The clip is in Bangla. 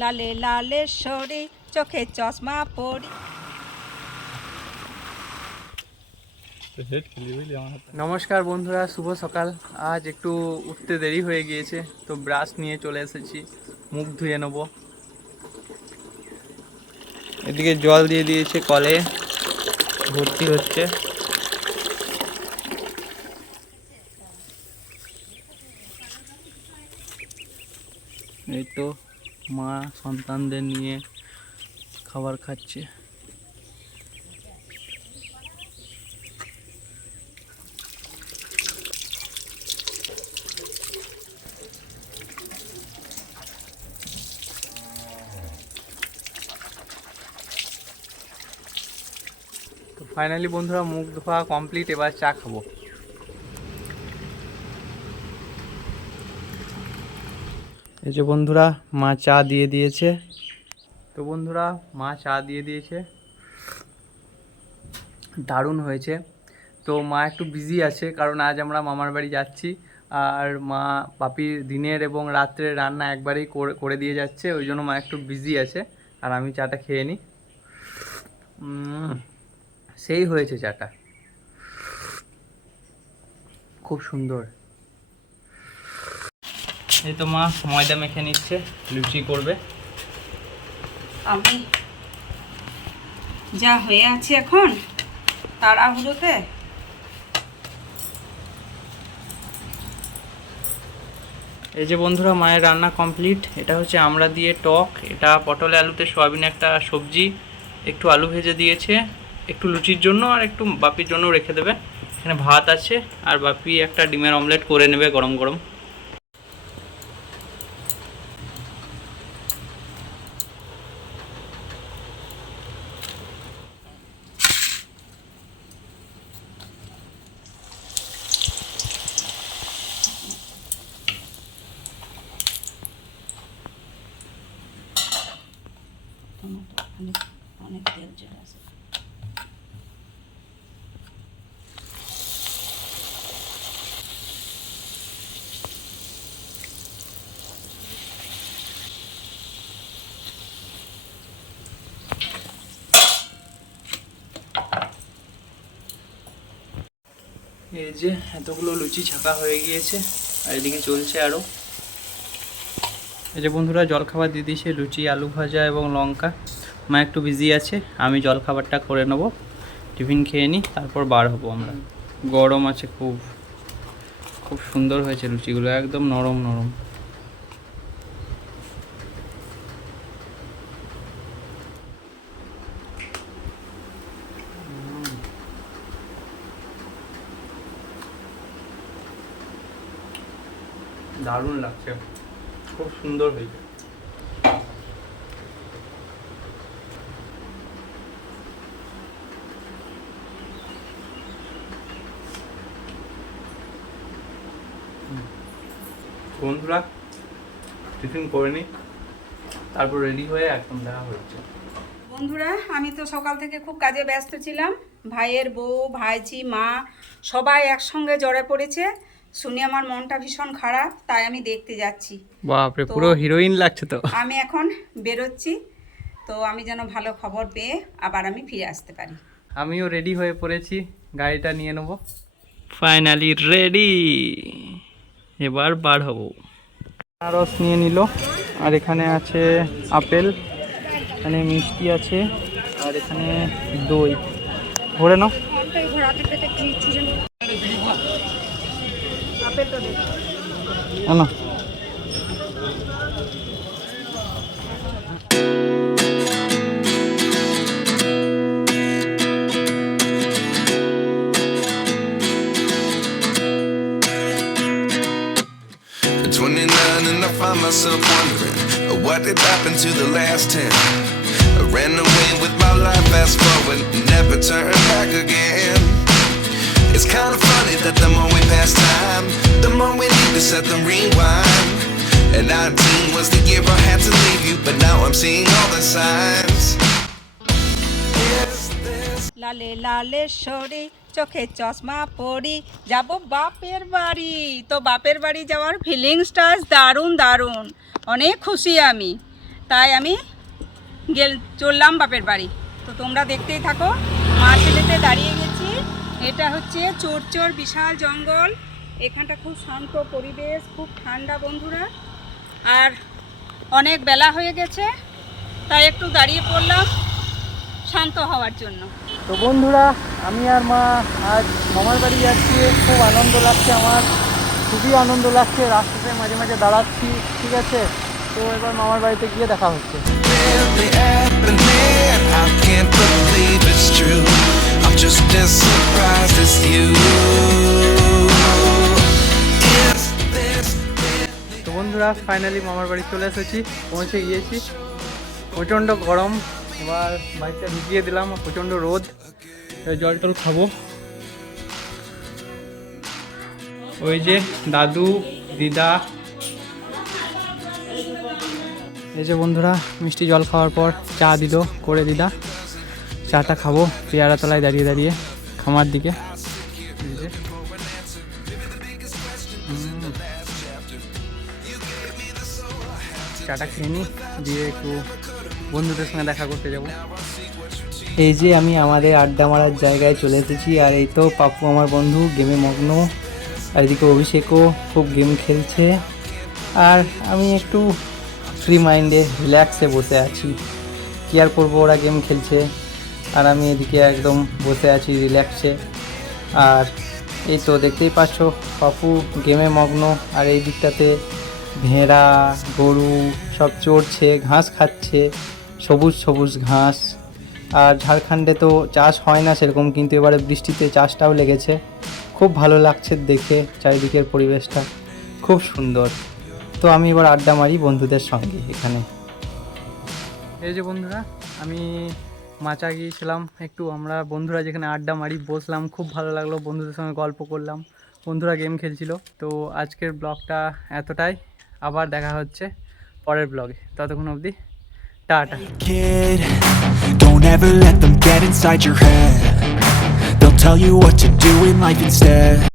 লালে লালে সরি চোখে চশমা পরি। নমস্কার বন্ধুরা, শুভ সকাল। আজ একটু উঠতে দেরি হয়ে গিয়েছে, তো ব্রাশ নিয়ে চলে এসেছি, মুখ ধুয়ে নেব। এদিকে জল দিয়ে দিয়েছে, কলে ভর্তি হচ্ছে। এই তো মা সন্তানদের নিয়ে খাবার খাচ্ছে। তো ফাইনালি বন্ধুরা মুখ ধোয়া কমপ্লিট, এবার চা খাবো। এই যে বন্ধুরা মা চা দিয়ে দিয়েছে। তো বন্ধুরা মা চা দিয়ে দিয়েছে, দারুণ হয়েছে। তো মা একটু বিজি আছে, কারণ আজ আমরা মামার বাড়ি যাচ্ছি, আর মা পাপির দিনের এবং রাত্রের রান্না একবারেই করে দিয়ে যাচ্ছে, ওই জন্য মা একটু বিজি আছে। আর আমি চাটা খেয়ে নিই। সেই হয়েছে চাটা, খুব সুন্দর। এই তো মা ময়দা মেখে নিচ্ছে, লুচি করবে। আমি যা হয়ে আছে এখন তাড়াহুড়োতে, এই যে বন্ধুরা মায়ের রান্না কমপ্লিট। এটা হচ্ছে আমড়া দিয়ে টক, এটা পটলে আলুতে সোয়াবিন একটা সবজি, একটু আলু ভেজে দিয়েছে, একটু লুচির জন্য আর একটু বাপির জন্য রেখে দেবে। এখানে ভাত আছে, আর বাপি একটা ডিমের অমলেট করে নেবে গরম গরম। অনেক তেল চলে আসে। এই যে এতগুলো লুচি ছাকা হয়ে গিয়েছে, আর এদিকে চলছে আরও। এই যে বন্ধুরা জলখাবার দিয়ে দিয়েছে, লুচি, আলু ভাজা এবং লঙ্কা। মা একটু বিজি আছে, আমি জলখাবারটা করে নেব, টিফিন খেয়ে নিই, তারপর বার হবো আমরা। গরম আছে খুব, খুব সুন্দর হয়েছে লুচিগুলো, একদম নরম নরম। দারুণ লাগছে, খুব সুন্দর হয়েছে। বন্ধুরা টিফিন করে নিই, তারপর রেডি হয়ে একদম দেখা হচ্ছে। বন্ধুরা আমি তো সকাল থেকে খুব কাজে ব্যস্ত ছিলাম। ভাইয়ের বউ, ভাইঝি, মা সবাই একসঙ্গে জড়ে পড়েছে। শুনে আমার মনটা ভীষণ খারাপ, তাই আমি দেখতে যাচ্ছি। বাপরে, পুরো হিরোইন লাগছে তো। আমি এখন বেরোচ্ছি, তো আমি যেন ভালো খবর পেয়ে আবার আমি ফিরে আসতে পারি। আমিও রেডি হয়ে পড়েছি, গাড়িটা নিয়ে নেব। ফাইনালি রেডি, এবার বার হব। আনারস নিয়ে নিল, আর এখানে আছে আপেল, এখানে মিষ্টি আছে, আর এখানে দই। ভরে নাও। না And I find myself wondering what did happen to the last 10. I ran away with my life, fast forward, never turn back again. It's kind of funny that the more we pass time, the more we need to set them rewind. And 19 was the year I had to leave you, but now I'm seeing all the signs. লালে লালে সরি চোখে চশমা পরি, যাব বাপের বাড়ি। তো বাপের বাড়ি যাওয়ার ফিলিংসটা দারুণ দারুণ, অনেক খুশি আমি। তাই আমি চললাম বাপের বাড়ি। তো তোমরা দেখতেই থাকো। মা ছেলেতে দাঁড়িয়ে গেছি। এটা হচ্ছে চোরচর বিশাল জঙ্গল। এখানটা খুব শান্ত পরিবেশ, খুব ঠান্ডা বন্ধুরা। আর অনেক বেলা হয়ে গেছে, তাই একটু দাঁড়িয়ে পড়লাম শান্ত হওয়ার জন্য। তো বন্ধুরা, আমি আর মা আজ মামার বাড়ি যাচ্ছি। খুব আনন্দ লাগছে আমার, খুবই আনন্দ লাগছে। রাস্তাতে মাঝে মাঝে দাঁড়াচ্ছি, ঠিক আছে? তো এবার মামার বাড়িতে গিয়ে দেখা হচ্ছে। Really happening, I can't believe it's true. I'm just as surprised as you. Is this তো বন্ধুরা, ফাইনালি মামার বাড়ি চলে এসেছি, পৌঁছে গিয়েছি। প্রচণ্ড গরম, এবার বাইকটা ভিজিয়ে দিলাম, প্রচণ্ড রোদ। জল টল খাবো। ওই যে দাদু দিদা, এই যে বন্ধুরা মিষ্টি জল খাওয়ার পর চা দিল করে দিদা। চাটা খাবো পেয়ারা তলায় দাঁড়িয়ে দাঁড়িয়ে খামার দিকে। এই যে চাটা খেয়ে নিই, দিয়ে একটু বন্ধুদের সঙ্গে দেখা করতে যাব। এই যে আমি আমাদের আড্ডা মারার জায়গায় চলে এসেছি। আর এই তো পাপ্পু আমার বন্ধু গেমে মগ্ন, আর এদিকে অভিষেকও খুব গেম খেলছে। আর আমি একটু ফ্রি মাইন্ডে রিল্যাক্সে বসে আছি। কি আর করবো, ওরা গেম খেলছে আর আমি এদিকে একদম বসে আছি রিল্যাক্সে। আর এই তো দেখতেই পাচ্ছ পাপ্পু গেমে মগ্ন। আর এই দিকটাতে ভেড়া গরু সব চড়ছে, ঘাস খাচ্ছে, সবুজ সবুজ ঘাস। আর ঝাড়খণ্ডে তো চাষ হয় না সেরকম, কিন্তু এবারে বৃষ্টিতে চাষটাও লেগেছে। খুব ভালো লাগছে দেখে, চারিদিকের পরিবেশটা খুব সুন্দর। তো আমি এবার আড্ডা মারি বন্ধুদের সঙ্গে এখানে। এই যে বন্ধুরা, আমি মাচা গিয়েছিলাম একটু, আমরা বন্ধুরা যেখানে আড্ডা মারি বসলাম, খুব ভালো লাগলো, বন্ধুদের সঙ্গে গল্প করলাম, বন্ধুরা গেম খেলছিল। তো আজকের ব্লগটা এতটাই, আবার দেখা হচ্ছে পরের ব্লগে। ততক্ষণ অবধি tata. Kid, don't ever let them get inside your head. They'll tell you what to do in life instead.